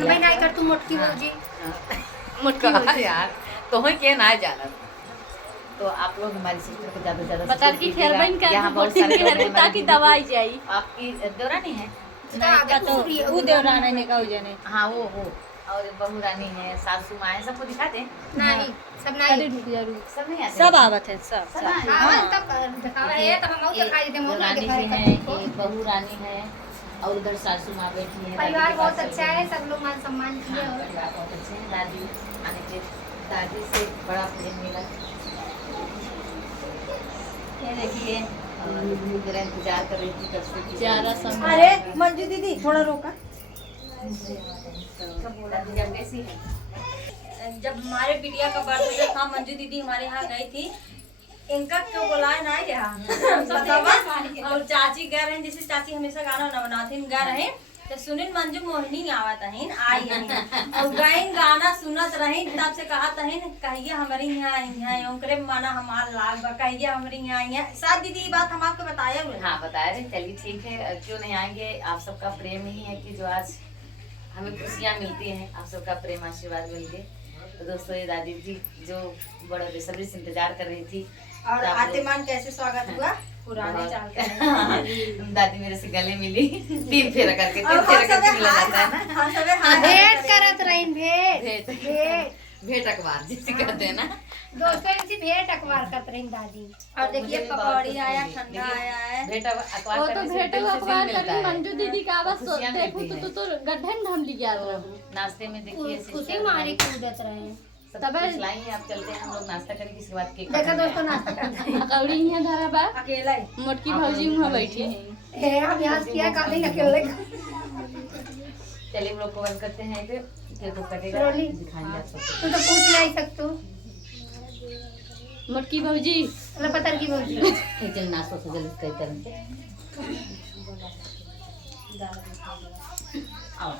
भाई नहीं कर तू मोटकी भौजी मुटका यार तो ही के ना जाना। तो आप लोग हमारी सिस्टर को ज्यादा से ज्यादा बता की खैर बन कर यहाँ बहुत सारे लोग हैं ताकि दवाई जाई। आपकी देवरानी है? का तो वो देवरानी ने का जाने। हाँ वो और बहू रानी है, सासू माँ है, सबको दिखाते हैं? नहीं सब अरे नहीं रुक जा रुक। सब नहीं आते? सब आवत है सब सब सब। आए? हां तब दिखावा है तब हम दिखाई देते हम रानी दिखाई जी है, एक बहू रानी है और उधर सासू माँ बैठी है। परिवार बहुत अच्छा है, सब लोग मान सम्मान किए हाँ, और परिवार बहुत अच्छे हैं। दादी आने के दादी से बड़ा प्रेम मिला। ये देखिए मेरा इंतजार कर रही थी कब से। चारा सम। अरे मंजू दीदी थोड़ा रोका। दादी जब कैसी है? जब हमारे बिटिया का बर्थडे था मंजू दीदी हमारे यहाँ गई थी, इनका क्यों बुलाए ना यहाँ और चाची गा रहे, जैसे चाची हमेशा गाना ना बनाती गा रहे तो सुनिन मंजू मोहिनी आवत हन आई हन और गाइन गाना सुनत रही तब से कहा तहिन कहिए हमारे यहाँ यहाँ ओकरे माना हमार लाग बा कहिए हमारे यहाँ यहाँ साथ दीदी ये बात हम आपको बताया हुआ। हाँ बताया रहे। चलिए ठीक है, क्यों नहीं आएंगे। आप सबका प्रेम ही है कि जो आज हमें खुशियाँ मिलती हैं, आप सबका प्रेम आशीर्वाद मिल के। तो दोस्तों ये दादी जी जो बड़ा बेसब्री से इंतजार कर रही थी और आतिमान कैसे स्वागत हुआ पुराने चाल का। दादी मेरे से गले मिली तीन फेरा करके मिला जाता है ना। भेंट करत रहीन भेंट भेंट भेंट भेंट अखबार जिसे कहते हैं ना। दोस्तों इनसे भेंट अखबार करत रहीन दादी। और देखिए पकौड़ी आया ठंडा आया है। भेंट अखबार वो तो करने से भेंट दिल से अखबार दिल मिलता कर है। मंजू दीदी का आवाज खुशियाँ देखो मिलती तो हैं। गड्ढे में हम लिया रहू। नाश्ते में देखिए खुशी मारे कूदत रहे। सब कुछ लाई है। आप चलते हैं हम लोग नाश्ता करेंगे, इसके बाद केक देखा काटेंगे। दोस्तों नाश्ता करते हैं। अकौड़ी यहाँ धरा बा, अकेला ही मोटकी भौजी वहाँ बैठी है। हे हम यहाँ किया का नहीं अकेले चलिए हम लोग को बंद करते हैं। फिर केक को कटेगा, रोली। दिखाएंगे आप सबको। तू तो पूछ नहीं सकतू मोटकी भौजी लपतर की भौजी चल नाश्ता से जल्दी करें। आओ